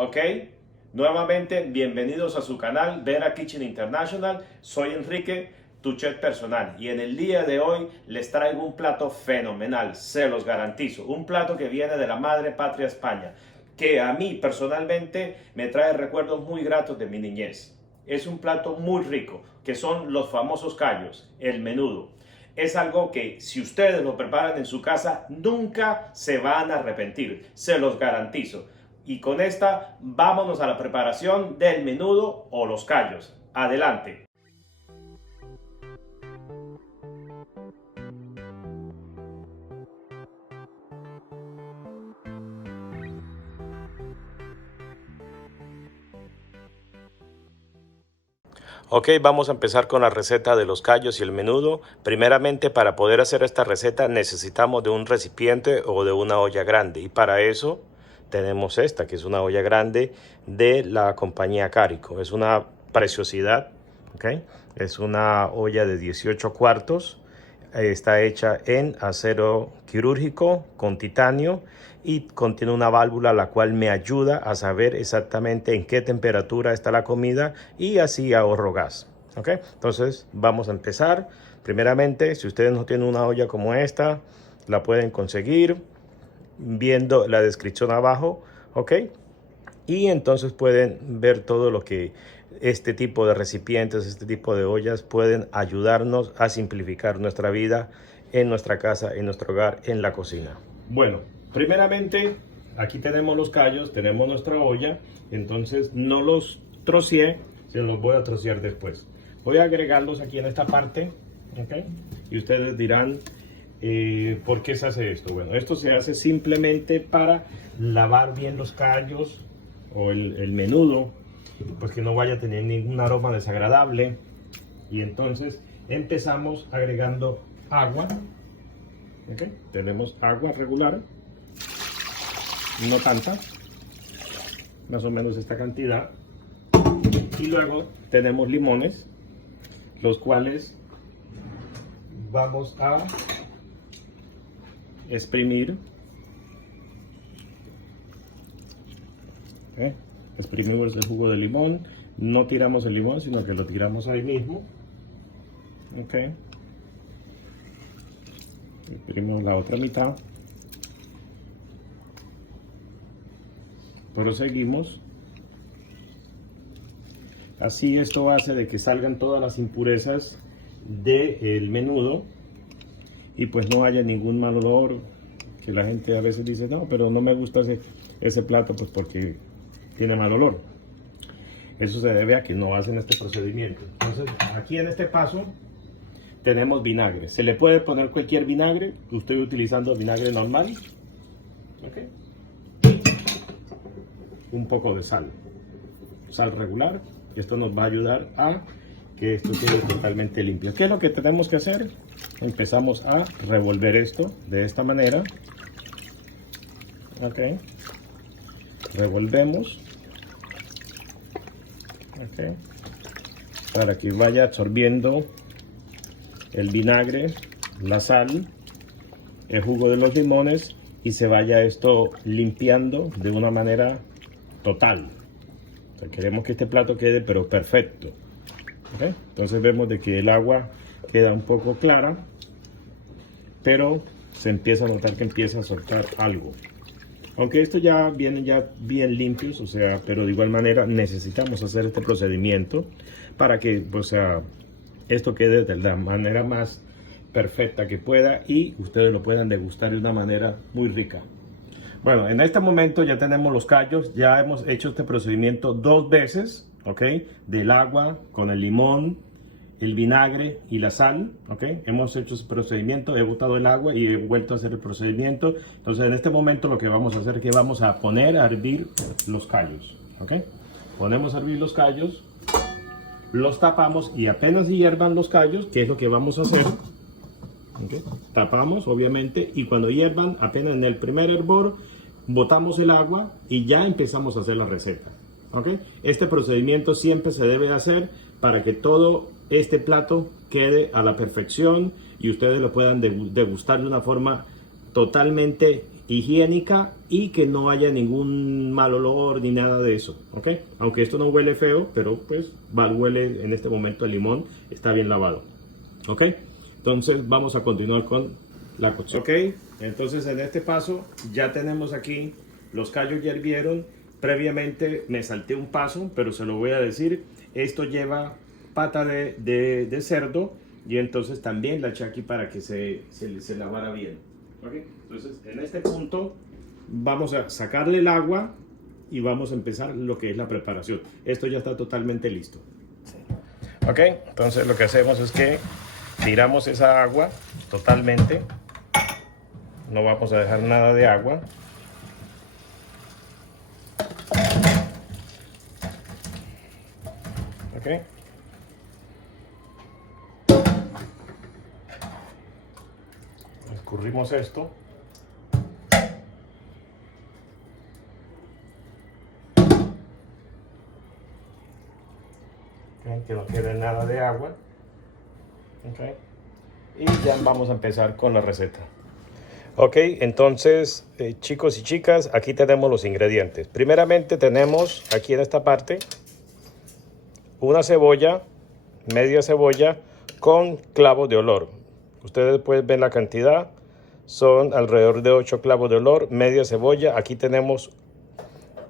¿ok? Nuevamente, bienvenidos a su canal Vera Kitchen International. Soy Enrique, tu chef personal, y en el día de hoy les traigo un plato fenomenal, se los garantizo. Un plato que viene de la madre patria España, que a mí personalmente me trae recuerdos muy gratos de mi niñez. Es un plato muy rico, que son los famosos callos, el menudo. Es algo que si ustedes lo preparan en su casa, nunca se van a arrepentir, se los garantizo. Y con esta, vámonos a la preparación del menudo o los callos. Adelante. Ok, vamos a empezar con la receta de los callos y el menudo. Primeramente, para poder hacer esta receta necesitamos de un recipiente o de una olla grande. Y para eso tenemos esta, que es una olla grande de la compañía Carico. Es una preciosidad, ¿ok? Es una olla de 18 cuartos. Está hecha en acero quirúrgico con titanio y contiene una válvula la cual me ayuda a saber exactamente en qué temperatura está la comida y así ahorro gas. ¿Ok? Entonces vamos a empezar. Primeramente, si ustedes no tienen una olla como esta, la pueden conseguir viendo la descripción abajo. ¿Ok? Y entonces pueden ver todo lo que este tipo de recipientes, este tipo de ollas pueden ayudarnos a simplificar nuestra vida en nuestra casa, en nuestro hogar, en la cocina. Bueno, primeramente aquí tenemos los callos, tenemos nuestra olla, entonces no los troceé, se los voy a trocear después. Voy a agregarlos aquí en esta parte, ¿ok? Y ustedes dirán, ¿por qué se hace esto? Bueno, esto se hace simplemente para lavar bien los callos o el menudo, pues que no vaya a tener ningún aroma desagradable. Y entonces empezamos agregando agua. ¿Okay? Tenemos agua regular, no tanta, más o menos esta cantidad. Y luego tenemos limones, los cuales vamos a exprimir. ¿Okay? Exprimimos el jugo de limón, no tiramos el limón, sino que lo tiramos ahí mismo. Ok. Exprimimos la otra mitad. Proseguimos. Así esto hace de que salgan todas las impurezas del menudo y pues no haya ningún mal olor, que la gente a veces dice, no, pero no me gusta ese plato pues porque tiene mal olor. Eso se debe a que no hacen este procedimiento. Entonces aquí en este paso tenemos vinagre. Se le puede poner cualquier vinagre. Estoy utilizando vinagre normal. ¿Okay? Un poco de sal. Sal regular. Esto nos va a ayudar a que esto quede totalmente limpio. ¿Qué es lo que tenemos que hacer? Empezamos a revolver esto de esta manera. Ok. Revolvemos. Okay. Para que vaya absorbiendo el vinagre, la sal, el jugo de los limones y se vaya esto limpiando de una manera total. O sea, queremos que este plato quede pero perfecto. Okay. Entonces vemos de que el agua queda un poco clara, pero se empieza a notar que empieza a soltar algo. Aunque esto ya vienen ya bien limpios, o sea, pero de igual manera necesitamos hacer este procedimiento para que, o sea, esto quede de la manera más perfecta que pueda y ustedes lo puedan degustar de una manera muy rica. Bueno, en este momento ya tenemos los callos, ya hemos hecho este procedimiento 2 veces, ¿ok? Del agua con el limón, el vinagre y la sal, ¿ok? Hemos hecho ese procedimiento, he botado el agua y he vuelto a hacer el procedimiento. Entonces en este momento lo que vamos a hacer es que vamos a poner a hervir los callos, ¿ok? Ponemos a hervir los callos, los tapamos y apenas hiervan los callos, ¿qué es lo que vamos a hacer? ¿Okay? Tapamos obviamente y cuando hiervan, apenas en el primer hervor, botamos el agua y ya empezamos a hacer la receta, ¿ok? Este procedimiento siempre se debe hacer para que todo este plato quede a la perfección y ustedes lo puedan degustar de una forma totalmente higiénica y que no haya ningún mal olor ni nada de eso, ¿ok? Aunque esto no huele feo, pero pues huele en este momento el limón, está bien lavado, ¿ok? Entonces vamos a continuar con la cocción. Ok, entonces en este paso ya tenemos aquí, los callos ya hirvieron. Previamente me salté un paso, pero se lo voy a decir. Esto lleva pata de cerdo y entonces también la eché aquí para que se lavara bien. ¿Okay? Entonces en este punto vamos a sacarle el agua y vamos a empezar lo que es la preparación. Esto ya está totalmente listo. Ok, entonces lo que hacemos es que tiramos esa agua totalmente. No vamos a dejar nada de agua. Ok. Escurrimos esto. Okay, que no quede nada de agua. Okay. Y ya vamos a empezar con la receta. Ok, entonces chicos y chicas, aquí tenemos los ingredientes. Primeramente tenemos aquí en esta parte una cebolla, media cebolla con clavos de olor. Ustedes pueden ver la cantidad, son alrededor de 8 clavos de olor, media cebolla. Aquí tenemos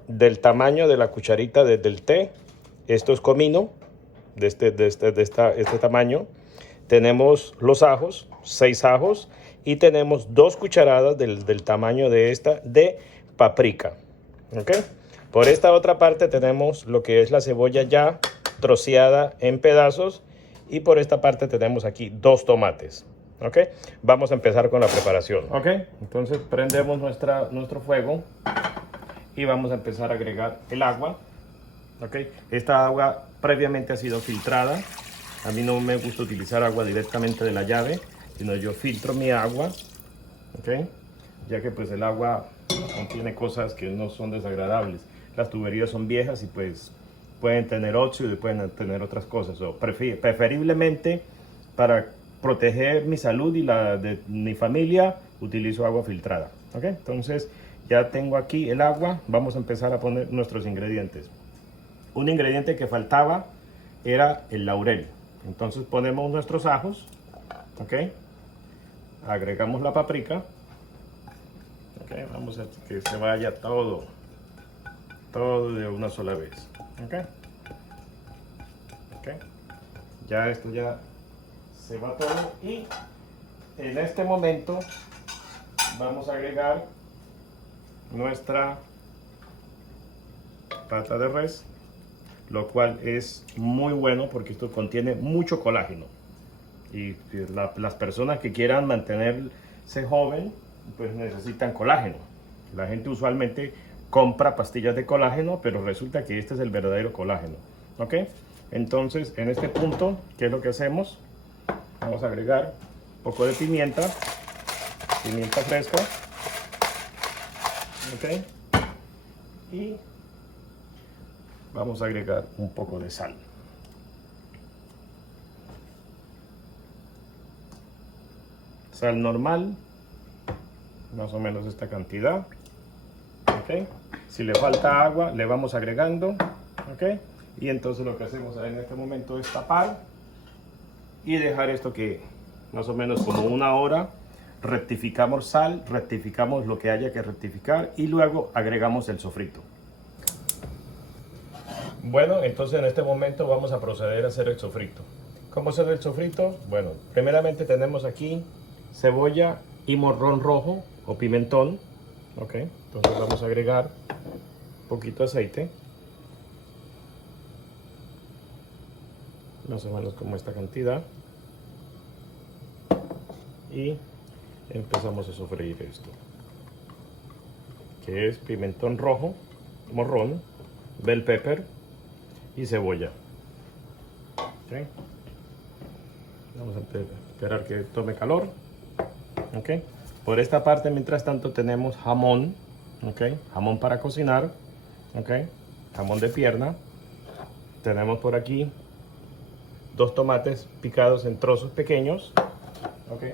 del tamaño de la cucharita del té. Esto es comino de este tamaño. Tenemos los ajos, 6 ajos, y tenemos 2 cucharadas del tamaño de esta de paprika. ¿Ok? Por esta otra parte tenemos lo que es la cebolla ya troceada en pedazos, y por esta parte tenemos aquí 2 tomates. ¿Ok? Vamos a empezar con la preparación. ¿Ok? Entonces prendemos nuestro fuego y vamos a empezar a agregar el agua. ¿Ok? Esta agua previamente ha sido filtrada. A mí no me gusta utilizar agua directamente de la llave, sino yo filtro mi agua, ¿ok? Ya que pues el agua contiene cosas que no son desagradables. Las tuberías son viejas y pues pueden tener óxido y pueden tener otras cosas. Preferiblemente para proteger mi salud y la de mi familia, utilizo agua filtrada, ¿ok? Entonces ya tengo aquí el agua. Vamos a empezar a poner nuestros ingredientes. Un ingrediente que faltaba era el laurel. Entonces ponemos nuestros ajos, ¿ok? Agregamos la paprika, ¿ok? Vamos a que se vaya todo de una sola vez, ¿ok? ¿Ok? Ya esto ya se va todo, y en este momento vamos a agregar nuestra pata de res, lo cual es muy bueno porque esto contiene mucho colágeno. Y las personas que quieran mantenerse joven, pues necesitan colágeno. La gente usualmente compra pastillas de colágeno, pero resulta que este es el verdadero colágeno. ¿Ok? Entonces, en este punto, ¿qué es lo que hacemos? Vamos a agregar un poco de pimienta fresca. ¿Ok? Y vamos a agregar un poco de sal. Sal normal, más o menos esta cantidad. ¿Ok? Si le falta agua, le vamos agregando. ¿Ok? Y entonces lo que hacemos en este momento es tapar y dejar esto que más o menos como una hora. Rectificamos sal, rectificamos lo que haya que rectificar y luego agregamos el sofrito. Bueno, entonces en este momento vamos a proceder a hacer el sofrito. ¿Cómo hacer el sofrito? Bueno, primeramente tenemos aquí cebolla y morrón rojo o pimentón. Ok, entonces vamos a agregar un poquito de aceite, más o menos como esta cantidad, y empezamos a sofreír esto, que es pimentón rojo, morrón, bell pepper y cebolla. Okay. Vamos a esperar que tome calor. Okay. Por esta parte, mientras tanto, tenemos jamón, okay, jamón para cocinar, okay, jamón de pierna. Tenemos por aquí 2 tomates picados en trozos pequeños, okay.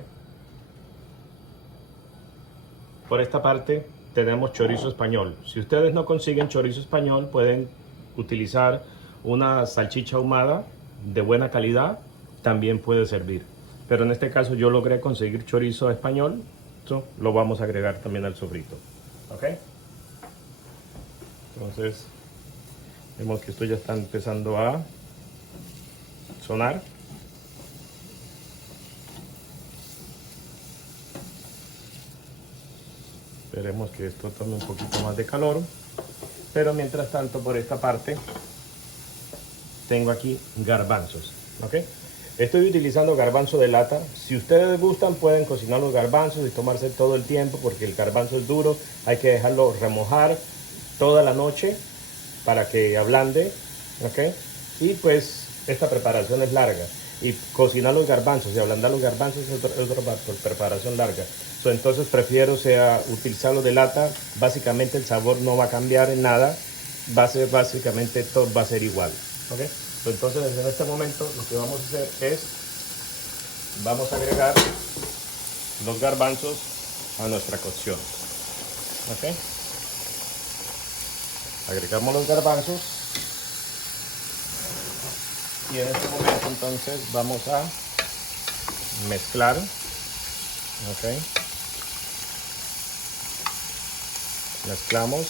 Por esta parte tenemos chorizo español. Si ustedes no consiguen chorizo español, pueden utilizar una salchicha ahumada de buena calidad, también puede servir. Pero en este caso yo logré conseguir chorizo español, lo vamos a agregar también al sofrito. ¿Ok? Entonces, vemos que esto ya está empezando a sonar. Esperemos que esto tome un poquito más de calor. Pero mientras tanto, por esta parte, tengo aquí garbanzos. ¿Ok? Estoy utilizando garbanzo de lata. Si ustedes gustan, pueden cocinar los garbanzos y tomarse todo el tiempo, porque el garbanzo es duro. Hay que dejarlo remojar toda la noche para que ablande. ¿Ok? Y pues esta preparación es larga. Y cocinar los garbanzos y ablandar los garbanzos es otra preparación larga. Entonces prefiero utilizarlo de lata. Básicamente el sabor no va a cambiar en nada. Básicamente todo va a ser igual. ¿Ok? Entonces en este momento lo que vamos a hacer es, vamos a agregar los garbanzos a nuestra cocción. ¿Ok? Agregamos los garbanzos y en este momento entonces vamos a mezclar. ¿Ok? Mezclamos.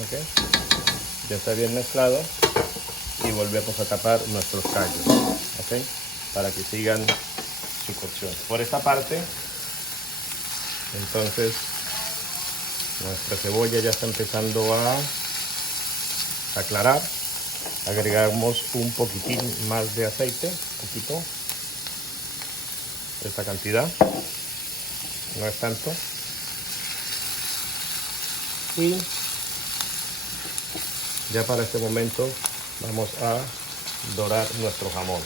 ¿Ok? Ya está bien mezclado y volvemos a tapar nuestros callos. ¿Ok? Para que sigan su cocción. Por esta parte, entonces, nuestra cebolla ya está empezando a aclarar. Agregamos un poquitín más de aceite, un poquito. Esta cantidad, no es tanto. Y ya para este momento vamos a dorar nuestro jamón.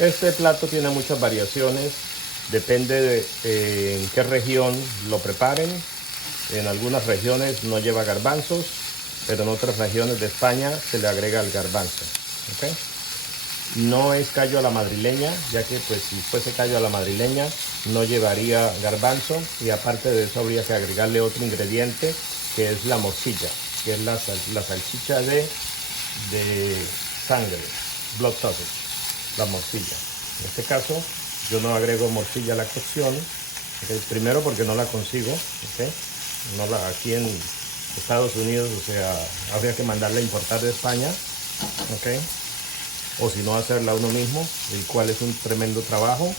Este plato tiene muchas variaciones, depende de en qué región lo preparen. En algunas regiones no lleva garbanzos, pero en otras regiones de España se le agrega el garbanzo. ¿Okay? No es callo a la madrileña, ya que pues si fuese callo a la madrileña no llevaría garbanzo, y aparte de eso habría que agregarle otro ingrediente que es la morcilla, que es la salchicha de sangre, blood sausage, la morcilla. En este caso yo no agrego morcilla a la cocción, ¿okay? Primero porque no la consigo, ¿okay? Aquí en Estados Unidos, o sea, habría que mandarla a importar de España, ¿okay? O si no, hacerla uno mismo, el cual es un tremendo trabajo.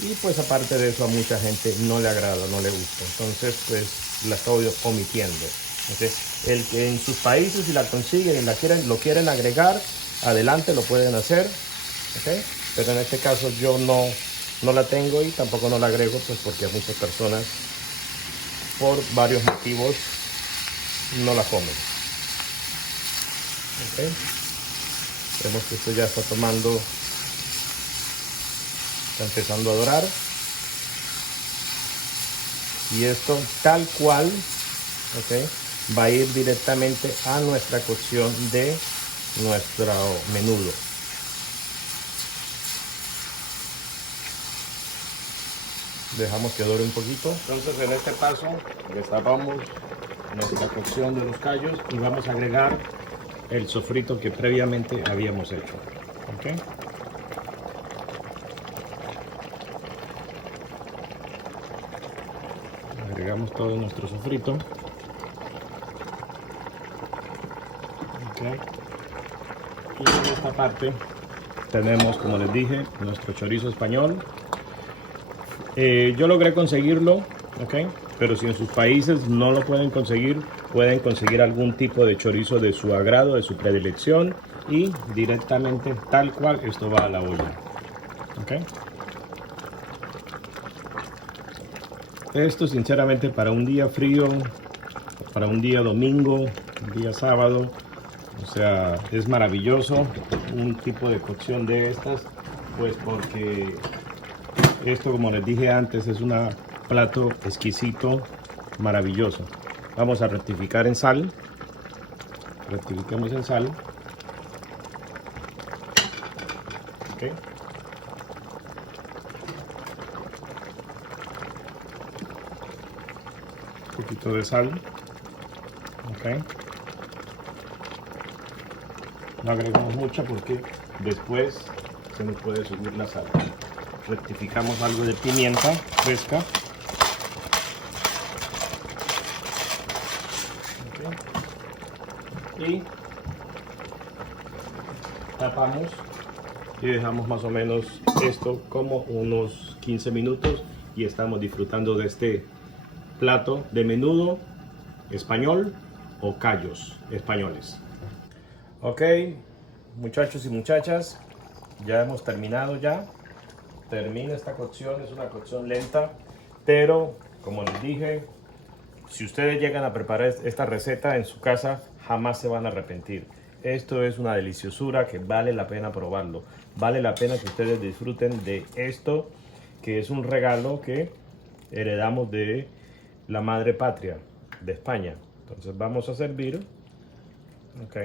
Y pues aparte de eso, a mucha gente no le agrada, no le gusta. Entonces pues la estoy omitiendo. ¿Okay? El que en sus países, si la consiguen y lo quieren agregar, adelante, lo pueden hacer. ¿Okay? Pero en este caso yo no la tengo y tampoco no la agrego, pues porque a muchas personas, por varios motivos, no la comen. ¿Okay? Vemos que esto ya está empezando a dorar. Y esto tal cual, ¿okay? Va a ir directamente a nuestra cocción de nuestro menudo. Dejamos que dore un poquito. Entonces en este paso destapamos nuestra cocción de los callos y vamos a agregar el sofrito que previamente habíamos hecho. ¿Okay? Agregamos todo nuestro sofrito. ¿Okay? Y en esta parte tenemos, como les dije, nuestro chorizo español. Yo logré conseguirlo, ¿okay? Pero si en sus países no lo pueden conseguir algún tipo de chorizo de su agrado, de su predilección, y directamente tal cual esto va a la olla. ¿Okay? Esto sinceramente para un día frío, para un día domingo, un día sábado, o sea, es maravilloso un tipo de cocción de estas, pues porque esto, como les dije antes, es un plato exquisito, maravilloso. Vamos a rectificar en sal. Rectifiquemos en sal. Okay. Un poquito de sal. Okay. No agregamos mucha porque después se nos puede subir la sal. Rectificamos algo de pimienta fresca. Okay. Y tapamos y dejamos más o menos esto como unos 15 minutos y estamos disfrutando de este plato de menudo español o callos españoles. Ok, muchachos y muchachas, ya hemos terminado ya. Termina esta cocción, es una cocción lenta, pero como les dije, si ustedes llegan a preparar esta receta en su casa, jamás se van a arrepentir. Esto es una deliciosura que vale la pena probarlo. Vale la pena que ustedes disfruten de esto, que es un regalo que heredamos de la madre patria de España. Entonces vamos a servir. Ok.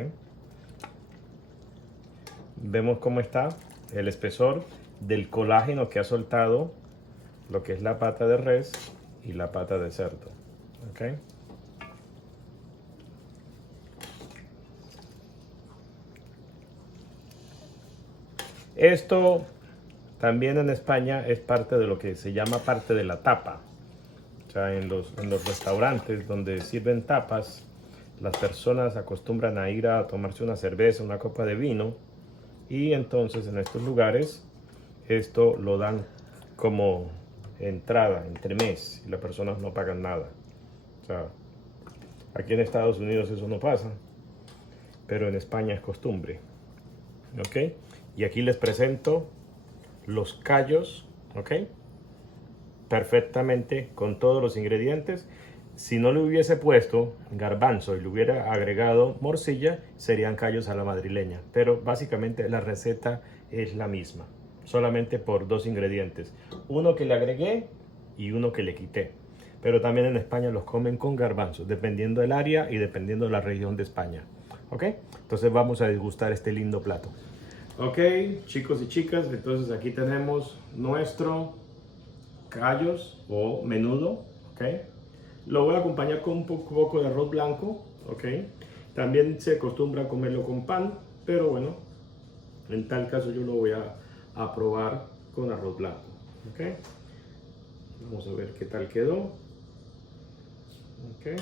Vemos cómo está el espesor del colágeno que ha soltado lo que es la pata de res y la pata de cerdo. Okay. Esto también en España es parte de lo que se llama parte de la tapa. O sea, en los restaurantes donde sirven tapas, las personas acostumbran a ir a tomarse una cerveza, una copa de vino, y entonces en estos lugares esto lo dan como entrada, entremés, y las personas no pagan nada. O sea, aquí en Estados Unidos eso no pasa, pero en España es costumbre. ¿Ok? Y aquí les presento los callos, ¿ok? Perfectamente con todos los ingredientes. Si no le hubiese puesto garbanzo y le hubiera agregado morcilla, serían callos a la madrileña. Pero básicamente la receta es la misma, solamente por dos ingredientes. Uno que le agregué y uno que le quité. Pero también en España los comen con garbanzo, dependiendo del área y dependiendo de la región de España. ¿Ok? Entonces vamos a degustar este lindo plato. Ok, chicos y chicas, entonces aquí tenemos nuestro callos o menudo. ¿Ok? Lo voy a acompañar con un poco de arroz blanco. ¿Ok? También se acostumbra a comerlo con pan, pero bueno, en tal caso yo lo voy a probar con arroz blanco. ¿Ok? Vamos a ver qué tal quedó. Okay.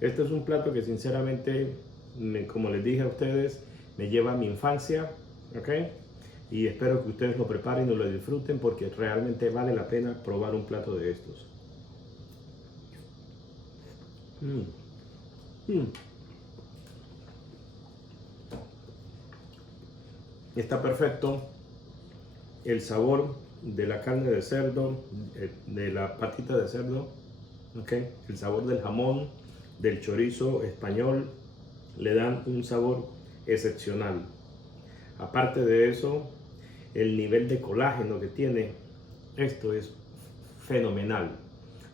Este es un plato que sinceramente, como les dije a ustedes, me lleva a mi infancia. Okay. Y espero que ustedes lo preparen y lo disfruten porque realmente vale la pena probar un plato de estos. Está perfecto el sabor de la carne de cerdo, de la patita de cerdo. Okay. El sabor del jamón, del chorizo español, le dan un sabor excepcional. Aparte de eso, el nivel de colágeno que tiene, esto es fenomenal.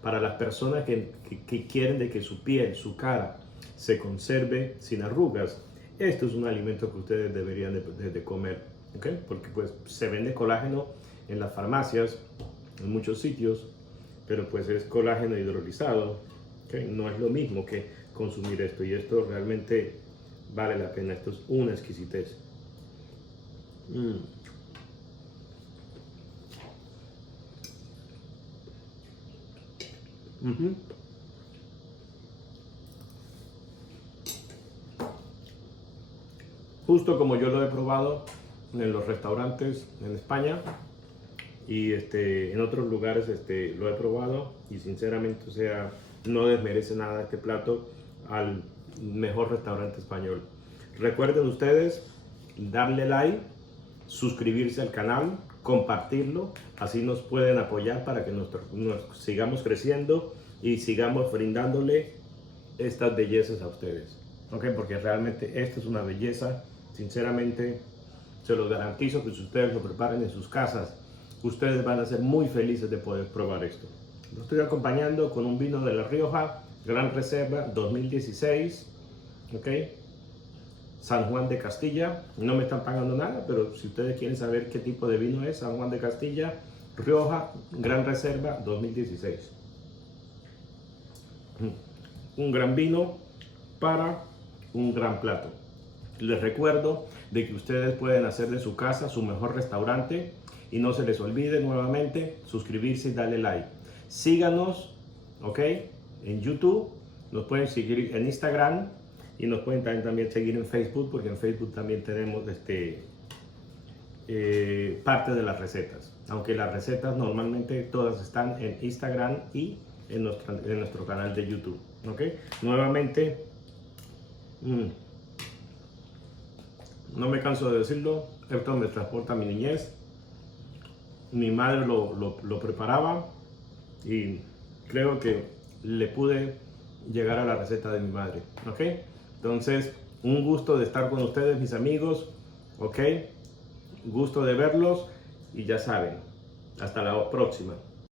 Para las personas que quieren de que su piel, su cara, se conserve sin arrugas, esto es un alimento que ustedes deberían de comer. ¿Okay? Porque pues se vende colágeno en las farmacias, en muchos sitios, pero pues es colágeno hidrolizado. ¿Okay? No es lo mismo que consumir esto, y esto realmente vale la pena. Esto es una exquisitez. Justo como yo lo he probado en los restaurantes en España y en otros lugares lo he probado, y sinceramente, o sea, no desmerece nada este plato al mejor restaurante español. Recuerden ustedes darle like, suscribirse al canal, compartirlo, así nos pueden apoyar para que nos sigamos creciendo y sigamos brindándole estas bellezas a ustedes. ¿Ok? Porque realmente esto es una belleza. Sinceramente, se los garantizo que si ustedes lo preparan en sus casas, ustedes van a ser muy felices de poder probar esto. Lo estoy acompañando con un vino de La Rioja, Gran Reserva 2016, ¿ok? San Juan de Castilla, no me están pagando nada, pero si ustedes quieren saber qué tipo de vino es, San Juan de Castilla, Rioja, Gran Reserva 2016. Un gran vino para un gran plato. Les recuerdo de que ustedes pueden hacer de su casa su mejor restaurante y no se les olvide nuevamente suscribirse y darle like. Síganos, ¿ok? En YouTube, nos pueden seguir en Instagram y nos pueden también seguir en Facebook, porque en Facebook también tenemos parte de las recetas. Aunque las recetas normalmente todas están en Instagram y en nuestro canal de YouTube, ¿ok? Nuevamente, no me canso de decirlo, esto me transporta a mi niñez. Mi madre lo preparaba y creo que le pude llegar a la receta de mi madre, ¿ok? Entonces, un gusto de estar con ustedes, mis amigos, ¿ok? Gusto de verlos y ya saben, hasta la próxima.